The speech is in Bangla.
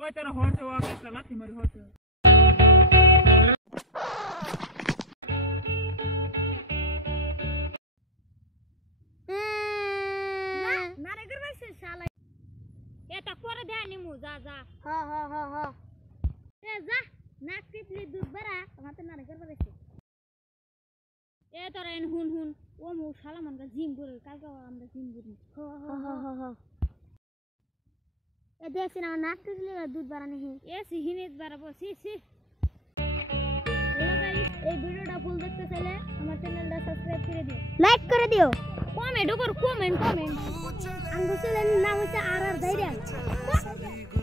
ওই তোর হরতে ওয়া একটা লাথি মারি হরতে না রে করবাইছে শালা এটা করে দেয় নিমু যা যা হ এ যা নাক টিপলি দুধ বেরা আমাতে না রে করবাইছে এ তোর এন হুন হুন ও মু শালা মনকা জিম করে কালকে আমরা জিম করি হ এ দেখছিস না নাক টিপলি দুধ বেরা নেই এ সিহিনিত বাড়াবো সি সি হ্যালো গাইস এই ভিডিওটা ফুল দেখতে চাইলে আমার চ্যানেলটা সাবস্ক্রাইব করে দিও লাইক করে দিও কমেন্ট উপর কমেন্ট আমার চ্যানেলের নাম হচ্ছে আর আর ধৈর্য